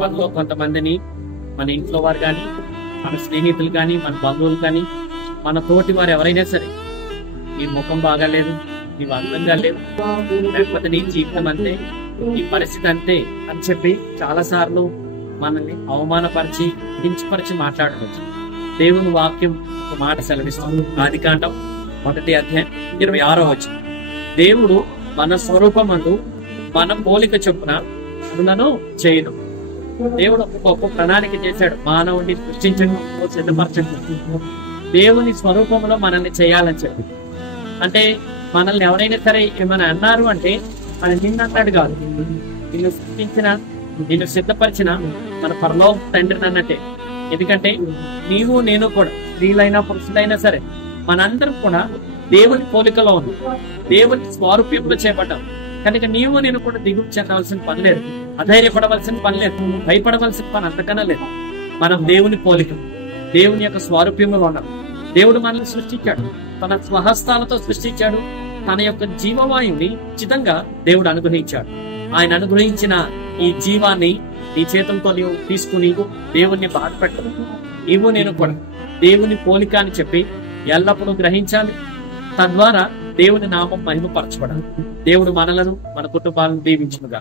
మనలో కొంతమందిని మన ఇంట్లో వారు కానీ, మన స్నేహితులు కానీ, మన బంధువులు కానీ, మన తోటి వారు ఎవరైనా సరే, నీ ముఖం బాగాలేదు, నీవు అందంగా లేవు, లేకపోతే నీ జీవితం అంతే, ఈ పరిస్థితి అంతే అని చెప్పి చాలా సార్లు మనల్ని అవమానపరిచి కించపరిచి మాట్లాడవచ్చు. దేవుని వాక్యం ఒక మాట సెలవిస్తుంది. ఆదికాండం 1వ అధ్యాయం 26వ వచనం. దేవుడు మన స్వరూపమందు మన పోలిక చొప్పున మనలను చేయను. దేవుడు ఒక గొప్ప ప్రణాళిక చేశాడు. మానవుడిని సృష్టించడం, సిద్ధపరచడం, దేవుని స్వరూపంలో మనల్ని చేయాలని చెప్పి. అంటే మనల్ని ఎవరైనా సరే ఏమైనా అన్నారు అంటే అది నిన్నన్నాడు కాదు, నిన్ను సృష్టించిన, నిన్ను సిద్ధపరిచిన మన పరలోక తండ్రిని అన్నట్టే. ఎందుకంటే నీవు నేను కూడా, స్త్రీలైనా పురుషులైనా సరే, మనందరం కూడా దేవుని పోలికలో ఉంది, దేవుని స్వారూప్యంలో చేపట్టాం. కనుక నీవు నేను కూడా దిగులు చెందవలసిన పని లేదు, అధైర్యపడవలసిన పని లేదు, భయపడవలసిన పని అంతకన్నా లేదు. మనం దేవుని పోలిక, దేవుని యొక్క స్వారూప్యంలో ఉన్నాం. దేవుడు మనల్ని సృష్టించాడు, తన స్వహస్తాలతో సృష్టించాడు. తన యొక్క జీవవాయువుని ఉచితంగా దేవుడు అనుగ్రహించాడు. ఆయన అనుగ్రహించిన ఈ జీవాన్ని నీ చేతులతో నీవు తీసుకుని దేవుణ్ణి బాధపెట్టదు. నీవు నేను కూడా దేవుని పోలిక అని చెప్పి ఎల్లప్పుడూ గ్రహించాలి. తద్వారా దేవుని నామం మహిమపరచబడాలి. దేవుడు మనలను, మన కుటుంబాలను దీవించునుగా.